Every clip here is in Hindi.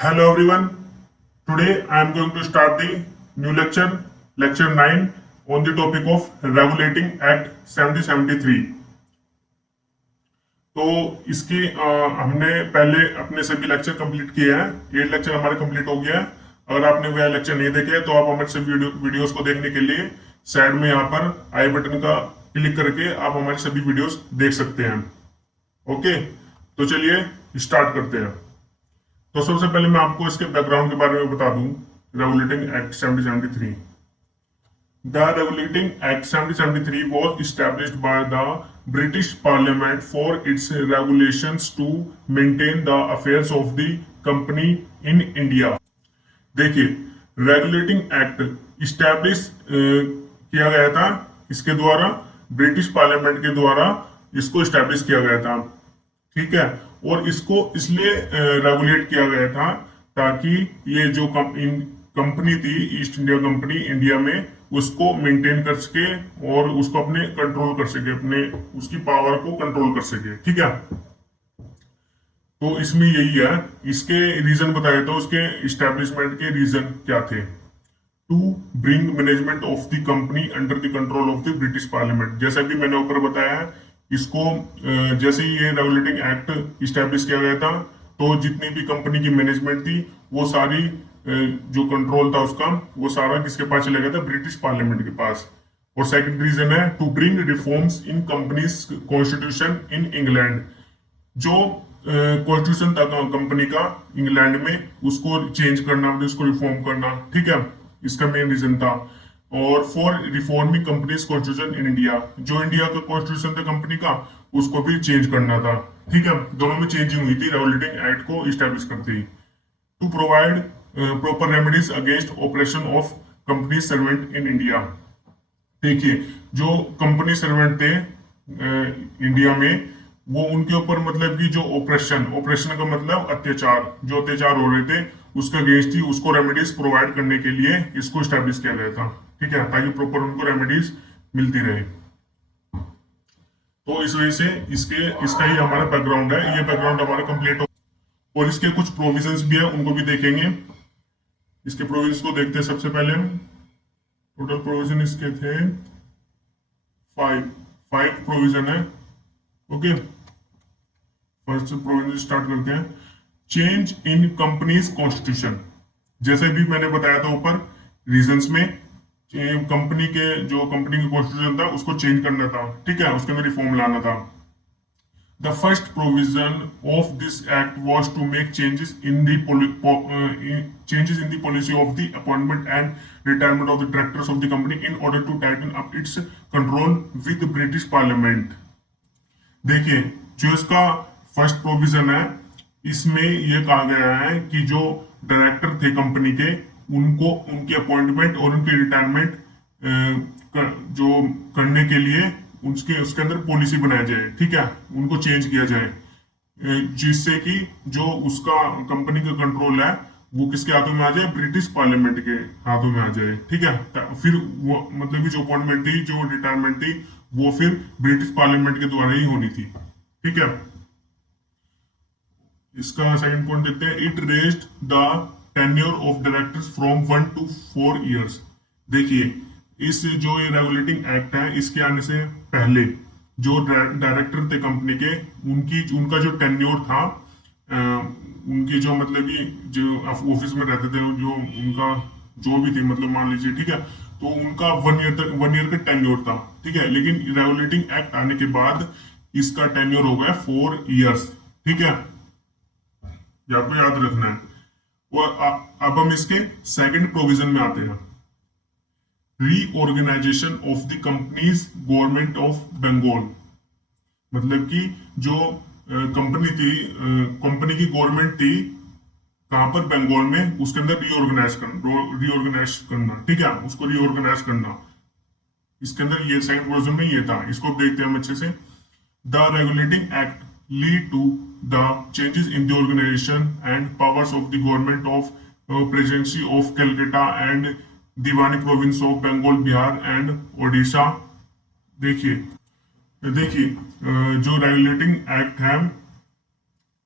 Hello everyone. Today I am going to start the new lecture, lecture 9 on the topic of Regulating Act 7073. तो इसकी हमने पहले अपने सभी लेक्चर कंप्लीट किए हैं। 8 लेक्चर हमारे कंप्लीट हो गया है। अगर आपने वह लेक्चर नहीं देखे तो आप हमारे सभी वीडियोस को देखने के लिए साइड में यहाँ पर आई बटन का क्लिक करके आप हमारी सभी वीडियोस देख सकते हैं। ओके, तो चलिए स्टार्ट करते हैं। तो सबसे पहले मैं आपको इसके बैकग्राउंड के बारे में बता दूं। Regulating act 7073। The regulating act 7073 was established by the British Parliament for its regulations to maintain the affairs of the company in India। देखिए, रेगुलेटिंग एक्ट इस्टेब्लिश किया गया था इसके द्वारा, ब्रिटिश पार्लियामेंट के द्वारा इसको इस्टेब्लिश किया गया था। ठीक है, और इसको इसलिए रेगुलेट किया गया था ताकि ये जो कंपनी थी ईस्ट इंडिया कंपनी इंडिया में, उसको मेंटेन कर सके और उसको अपने कंट्रोल कर सके, अपने उसकी पावर को कंट्रोल कर सके। ठीक है, तो इसमें यही है। इसके रीजन बताए तो उसके इस्टेब्लिशमेंट के रीजन क्या थे। To bring management of the company under the control of the British parliament. जैसा कि मैंने ऊपर बताया है, इसको जैसे ही ये रेगुलेटिंग एक्ट इस्टेब्लिश किया गया था तो जितनी भी कंपनी की मैनेजमेंट थी वो सारी जो कंट्रोल था उसका, वो सारा किसके पास चला गया था? ब्रिटिश पार्लियामेंट के पास। और सेकंड रीजन है to bring reforms in company's constitution in England. जो कॉन्स्टिट्यूशन था कंपनी का इंग्लैंड में, उसको चेंज करना, उसको रिफॉर्म करना। ठीक है, इसका मेन रीजन था। और for reforming companies constitution in India, जो इंडिया का कॉन्स्टिट्यूशन था कंपनी का, उसको भी चेंज करना था। ठीक है, दोनों में चेंजिंग हुई थी रेगुलेटिंग एक्ट को इस्टेब्लिश करते ही। To provide proper remedies against operation of company servant in India. देखिए, जो कंपनी सर्वेंट थे इंडिया में, वो उनके ऊपर मतलब कि जो ऑपरेशन, ऑपरेशन का मतलब अत्याचार, जो अत्याचार हो रहे थे उसके अगेंस्ट ही उसको रेमेडीज प्रोवाइड करने के लिए इसको स्टैब्लिश किया गया था। ठीक है, ताकि प्रॉपर उनको रेमेडीज मिलती रहे। तो इस वजह से इसका ही हमारा बैकग्राउंड है। ये बैकग्राउंड हमारा कंप्लीट हो, और इसके कुछ प्रोविजंस भी है, उनको भी देखेंगे। इसके प्रोविजंस को देखते हैं। सबसे पहले टोटल प्रोविजन इसके थे 5 प्रोविजन है। ओके, फर्स्ट प्रोविजन स्टार्ट करते हैं। Change in company's constitution. जैसे भी मैंने बताया था ऊपर रीजंस में, कंपनी के जो कंपनी का कॉन्स्टिट्यूशन था उसको चेंज करना था। ठीक है, उसके अंदर रिफॉर्म लाना था। The first provision of this act was to make changes in the policy of the appointment and retirement of the directors of the company in order to tighten up its control with British parliament. देखिए, जो इसका फर्स्ट प्रोविजन है, इसमें यह कहा गया है कि जो डायरेक्टर थे कंपनी के, उनको उनकी अपॉइंटमेंट और उनकी रिटायरमेंट जो करने के लिए उसके अंदर पॉलिसी बनाया जाए। ठीक है, उनको चेंज किया जाए, जिससे कि जो उसका कंपनी का कंट्रोल है वो किसके हाथों में आ जाए? ब्रिटिश पार्लियामेंट के हाथों में आ जाए। ठीक है, फिर वो मतलब कि जो अपॉइंटमेंट थी, जो रिटायरमेंट थी, वो फिर ब्रिटिश पार्लियामेंट के द्वारा ही होनी थी। ठीक है, इसका सेकंड पॉइंट देखते हैं। It raised the tenure of directors from 1 to 4 years। देखिए, इस जो ये रेगुलेटिंग एक्ट है, इसके आने से पहले जो डायरेक्टर थे कंपनी के, उनका जो टेन्योर था, उनकी जो मतलब कि जो ऑफिस में रहते थे, जो उनका जो भी थे, मतलब मान लीजिए, ठीक है, तो उनका 1 ईयर का टेन्योर था। ठीक है, लेकिन रेगुलेटिंग एक्ट आने के बाद इसका टेन्योर हो गया 4 years। ठीक है, ये आपको याद रखना है। और अब हम इसके सेकंड प्रोविजन में आते हैं। Reorganization of the companies government of Bengal. मतलब कि जो कंपनी थी, कंपनी की गवर्नमेंट थी कहां पर? बंगाल में, उसके अंदर रीऑर्गेनाइज करना। ठीक है, उसको रीऑर्गेनाइज करना, इसके अंदर ये सेकंड प्रोविजन में ये था। इसको देखते हैं हम अच्छे से। The regulating act lead to the changes in the organization and powers of the government of presidency of Calcutta and Diwani province of Bengal, Bihar and Odisha। देखिए, जो रेगुलेटिंग एक्ट है,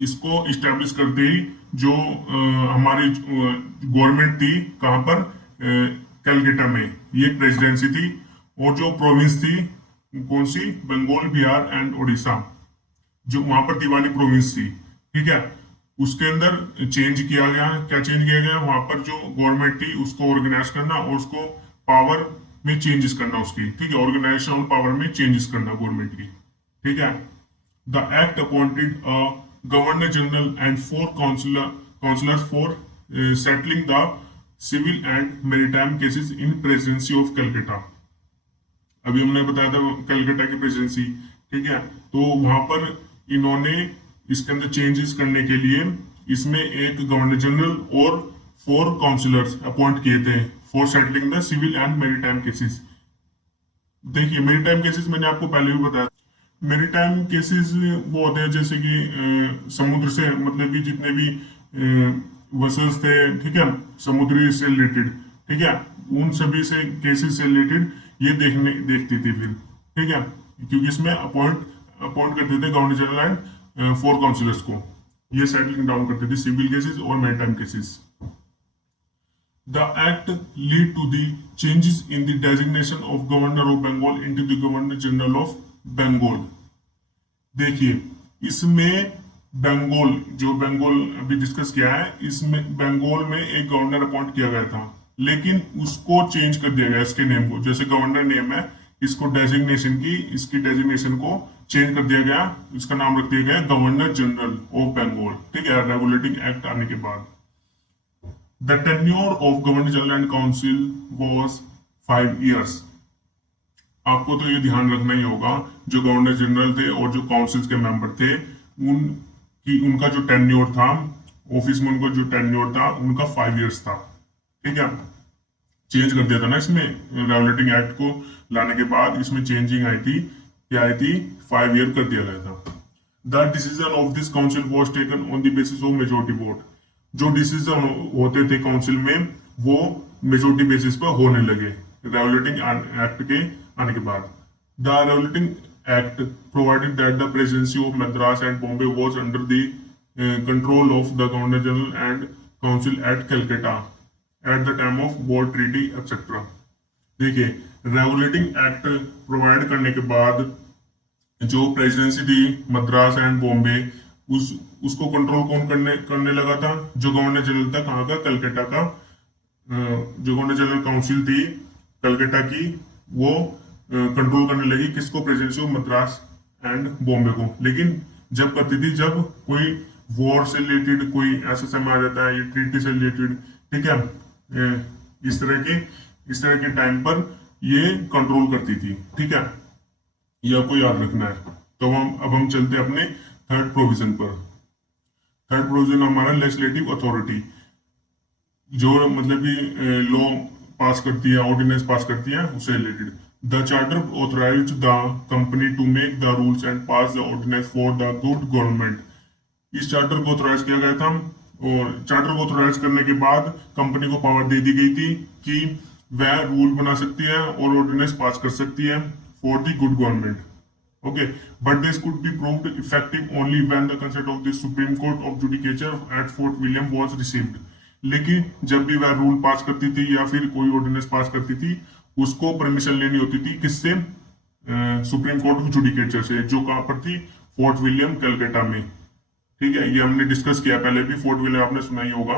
इसको इस्टेब्लिश करते ही जो हमारी गवर्नमेंट थी कहाँ पर, कलकत्ता में, ये प्रेसिडेंसी थी। और जो प्रोविंस थी कौन सी, बंगाल, बिहार एंड उड़ीसा, जो वहां पर दिवाली प्रोविंस थी, ठीक है, उसके अंदर चेंज किया गया। क्या चेंज किया गया, वहां पर जो गवर्नमेंट थी उसको ऑर्गेनाइज करना और उसको पावर में चेंजेस करना उसकी, ठीक है, ऑर्गेनाइजेशन और पावर में चेंजेस करना गवर्नमेंट की, ठीक है। The act appointed a governor general and four counsellors for settling the civil and maritime cases in presidency of Calcutta. अभी हमने बताया था कलकत्ता की प्रेसिडेंसी, ठीक है। तो वहां पर इन्होंने इसके अंदर चेंजेस करने के लिए इसमें एक गवर्नर जनरल और 4 काउंसिलर्स अपॉइंट किए थे for settling the civil and maritime cases. देखिए मैरिटाइम केसेस मैंने आपको पहले भी बताया। मैरिटाइम केसेस वो होते हैं जैसे कि समुद्र से, मतलब कि जितने भी वसल्स थे, ठीक है, समुद्री से रिलेटेड, ठीक है, उन सभी से केसेस से रिलेटेड ये देखती थी फिर, ठीक है, क्योंकि इसमें अपॉइंट करते थे गवर्नर जनरल एंड 4 काउंसिलर्स को, ये सेटलिंग डाउन करते थे सिविल केसेस और maritime cases. The act lead to the changes in the designation of Governor of Bengal into the Governor General of Bengal। देखिए इसमें बंगाल, जो बंगाल अभी डिस्कस किया है, इसमें बंगाल में एक गवर्नर अपॉइंट किया गया था, लेकिन उसको चेंज कर दिया गया, इसके नेम को, जैसे गवर्नर नेम है, इसको डेजिग्नेशन की, इसकी डेजिग्नेशन को चेंज कर दिया गया, इसका नाम रख दिया गया गवर्नर जनरल ऑफ बंगाल, ठीक है, रेगुलेटिंग एक्ट आने के बाद। The tenure of governor general and council was 5 years। आपको तो ये ध्यान रखना ही होगा, जो गवर्नर जनरल थे और जो काउंसिल के मेंबर थे, उनका जो टेन्योर था ऑफिस में, उनका जो टेन्योर था उनका 5 years था, ठीक है। चेंज कर दिया था ना इसमें, रेगुलेटिंग एक्ट को लाने के बाद इसमें चेंजिंग आई थी, क्या आई थी, 5 year कर दिया गया था। The decision of this council was taken on the basis of majority vote. जो डिसीजन होते थे काउंसिल में वो मेजोरिटी बेसिस पर होने लगे रेगुलेटिंग एक्ट के आने के बाद। The regulating act provided that the presidency of Madras and Bombay was under the control of the governor general and council at Calcutta at the time of war treaty etcetera. देखिए रेगुलेटिंग एक्ट प्रोवाइड करने के बाद जो प्रेसिडेंसी थी मद्रास एंड बॉम्बे, उसको कंट्रोल कौन करने लगा था, जो गवर्नर जनरल था, कहाँ का, कलकत्ता का। जो गवर्नर जनरल काउंसिल थी कलकत्ता की, वो कंट्रोल करने लगी किसको, presidency of Madras and Bombay को। लेकिन जब करती थी जब कोई वॉर से रिलेटेड कोई ऐसा समय आ जाता है, ये ट्रीटी से रिलेटेड, ठीक है, इस तरह के टाइम पर ये कंट्रोल करती थी, ठीक है, ये आपको याद रखना है। तो अब हम चलते हैं अपने थर्ड प्रोविजन पर। थर्ड प्रोविजन हमारा लेजिस्लेटिव अथॉरिटी, जो मतलब कि लॉ पास करती है, ऑर्डिनेंस पास करती है, उससे related. The charter authorized the company to make the rules and pass the ordinance for the good government. इस चार्टर को ऑथराइज किया गया था, और चार्टर को ऑथराइज करने के बाद कंपनी को पावर दे दी गई थी कि वह रूल बना सकती है और ऑर्डिनेंस पास कर सकती है for the good government. Okay, but this could be proved effective only when the consent of the Supreme Court of Judicature at Fort William was received। लेकिन जब भी वह रूल पास करती थी या फिर कोई ऑर्डिनेंस पास करती थी, उसको परमिशन लेनी होती थी किससे, सुप्रीम कोर्ट ऑफ जुडिकेचर से, जो कहाँ पर थी, फोर्ट विलियम कलकत्ता में, ठीक है। ये हमने डिस्कस किया पहले भी, फोर्ट विलियम आपने सुना ही होगा,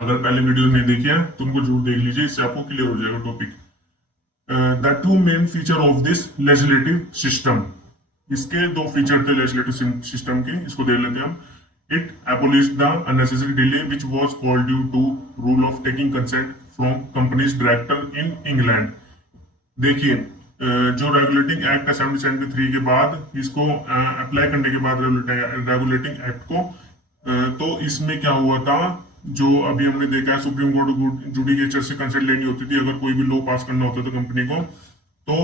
अगर पहले वीडियो नहीं देखी है तो उनको जरूर देख लीजिए, इससे आपको क्लियर हो जाएगा topic. The two main feature of this legislative system, इसके 2 फीचर थे legislative system के, इसको देख लेते हैं हम। It abolished the unnecessary delay which was called due to rule of taking consent from company's director in England। देखिए जो रेगुलेटिंग एक्ट 1773 के बाद इसको अप्लाई करने के बाद रेगुलेटिंग एक्ट को, तो इसमें क्या हुआ था, जो अभी हमने देखा है सुप्रीम कोर्ट जुडिकेचर से कंसल्ट लेनी होती थी अगर कोई भी लॉ पास करना होता था कंपनी को, तो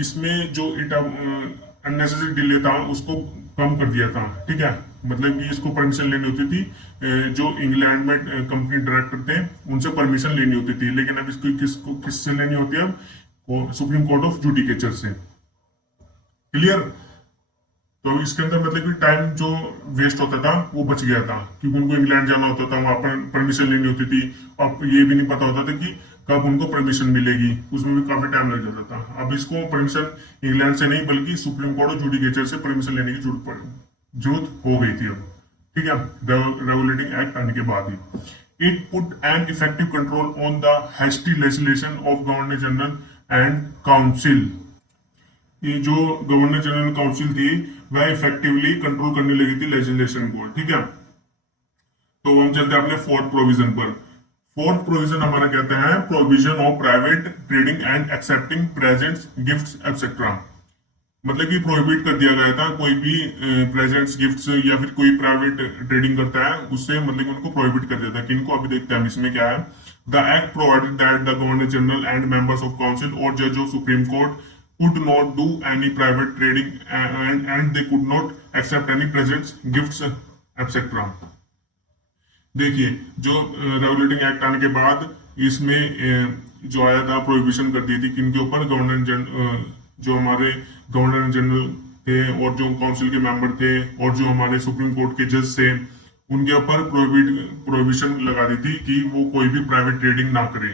इसमें जो अननेसेसरी डिले था उसको कम कर दिया था, ठीक है। मतलब कि इसको परमिशन लेनी होती थी, जो इंग्लैंड में कंपनी डायरेक्टर थे उनसे परमिशन लेनी होती थी, लेकिन अब इसको किससे लेनी होती है, अब सुप्रीम कोर्ट ऑफ जुडिकेचर से। क्लियर। तो इसके अंदर मतलब कि टाइम जो वेस्ट होता था वो बच गया था, क्योंकि उनको इंग्लैंड जाना होता था, वहां पर परमिशन लेनी होती थी। अब ये भी नहीं पता होता था कि कब उनको परमिशन मिलेगी, उसमें भी काफी टाइम लग जाता था। अब इसको परमिशन इंग्लैंड से नहीं बल्कि सुप्रीम कोर्ट और जुडिकेचर से परमिशन लेने की जरूरत हो गई थी अब। ठीक है, रेगुलेटिंग एक्ट आने के बाद ही it put an effective control on the hasty legislation of governor general and council. ये जो गवर्नर जनरल काउंसिल थी वह इफेक्टिवली कंट्रोल करने लगी थी लेजिस्लेशन को। ठीक है, तो हम चलते हैं अपने फोर्थ प्रोविजन पर। फोर्थ प्रोविजन हमारा कहता है provision of private trading and accepting presents gifts etcetera. मतलब कि प्रोहिबिट कर दिया गया था कोई भी प्रेजेंट्स गिफ्ट्स या फिर कोई प्राइवेट ट्रेडिंग करता है उससे, मतलब कि उनको प्रोहिबिट कर दिया था। किनको अभी देखते हैं इसमें क्या है। The act provided that the governor general and members of council और जज of supreme court could not do any private trading and they could not accept any presents, gifts, etc. देखिए, जो रेगुलेटिंग एक्ट आने के बाद इसमें जो आया था प्रोहिबिशन कर दी थी किनके ऊपर, जो हमारे गवर्नर जनरल थे और जो काउंसिल के मेंबर थे और जो हमारे सुप्रीम कोर्ट के जज थे, उनके ऊपर प्रोहिबिशन लगा दी थी कि वो कोई भी प्राइवेट ट्रेडिंग ना करे।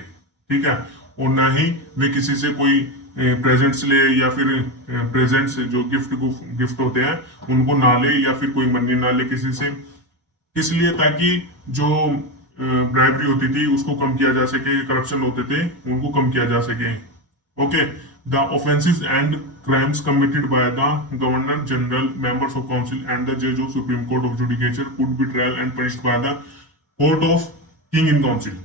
ठीक है, और ना ही वे किसी से कोई प्रेजेंट्स ले या फिर प्रेजेंट्स जो गिफ्ट होते हैं उनको ना ले या फिर कोई मनी ना ले किसी से, इसलिए ताकि जो ब्राइबरी होती थी उसको कम किया जा सके, करप्शन होते थे उनको कम किया जा सके। Okay, the offences and crimes committed by the governor general, members of council and the जज of supreme court of judicature could be trial and punished by the court of king in council.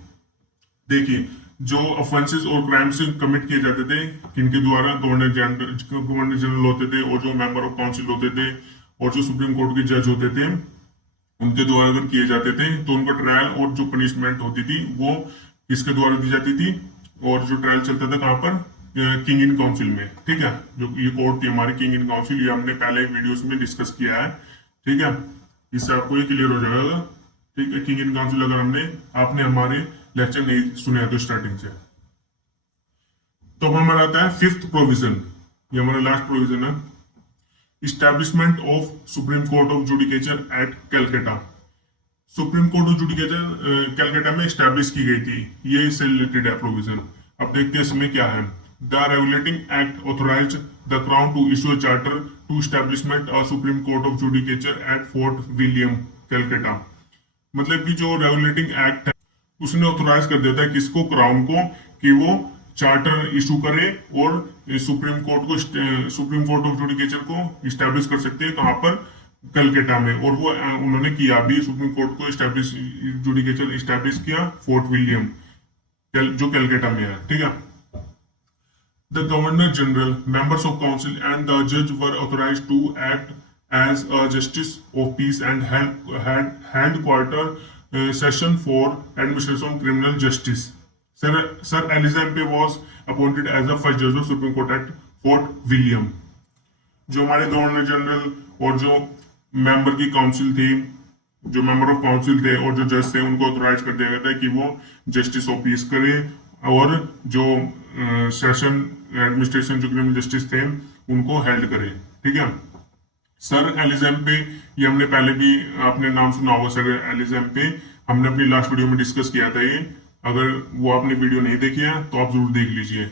देखिए, जो ऑफेंसेस और क्राइम्स कमिट किए जाते थे किनके द्वारा, गवर्नर जनरल होते थे और जो मेंबर ऑफ काउंसिल होते थे और जो सुप्रीम कोर्ट के जज होते थे उनके द्वारा अगर किए जाते थे तो उनका ट्रायल और जो पनिशमेंट होती थी वो किसके द्वारा दी जाती थी, और जो ट्रायल चलता था कहाँ पर, किंग इन काउंसिल में। ठीक है, जो ये कोर्ट थी हमारी किंग इन काउंसिल, ये हमने पहले वीडियोस में डिस्कस किया है। ठीक है, इससे आपको ये क्लियर हो जाएगा। ठीक है, किंग इन काउंसिल अगर आपने हमारे लेक्चर नहीं सुने तो स्टार्टिंग से। तो हमारा आता है फिफ्थ प्रोविजन, ये हमारा लास्ट प्रोविजन है, establishment of supreme court of judicature at Calcutta. Supreme court of judicature Calcutta में स्टैब्लिश की गई थी, ये इससे रिलेटेड है प्रोविजन। अब देखते हैं इसमें क्या है। The regulating act authorized the crown to issue a charter to establishment a supreme court of judicature at fort William, Calcutta. मतलब कि जो रेगुलेटिंग एक्ट है उसने ऑथोराइज कर दिया था किसको, क्राउन को, कि वो चार्टर इशू करे और सुप्रीम कोर्ट ऑफ जुडिकेचर को स्टैब्लिश कर सकते हैं कहां पर, कलकत्ता में। और वो उन्होंने किया भी, सुप्रीम कोर्ट को जुडिकेचर स्टैब्लिश किया फोर्ट विलियम जो कलकत्ता में है। ठीक है, the governor general, members of council and the जज were authorised to act as a justice of peace and held quarter session for administration of criminal justice. Sir Elizabeth was appointed as the first judge of Supreme Court at Fort William. जो हमारे गवर्नर जनरल और जो मेंबर की काउंसिल थी, जो मेंबर ऑफ काउंसिल थे और जो जज थे, उनको ऑथोराइज कर दिया गया था कि वो जस्टिस ऑफ पीस करे और जो सेशन एडमिनिस्ट्रेशन जो क्रिमिनल जस्टिस थे उनको हेल्ड करे। ठीक है, सर एलिजाबेथ, ये हमने पहले भी आपने नाम सुना होगा, सर एलिजाबेथ, हमने अपनी लास्ट वीडियो में डिस्कस किया था ये। अगर वो आपने वीडियो नहीं देखी है तो आप जरूर देख लीजिए।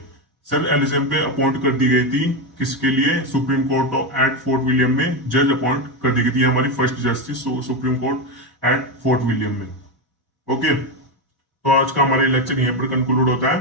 सर एलिजाबेथ अपॉइंट कर दी गई थी किसके लिए, supreme court at fort William में जज अपॉइंट कर दी गई थी, हमारी first justice supreme court at fort William में। ओके, तो आज का हमारा लेक्चर यहीं पर कंक्लूड होता है।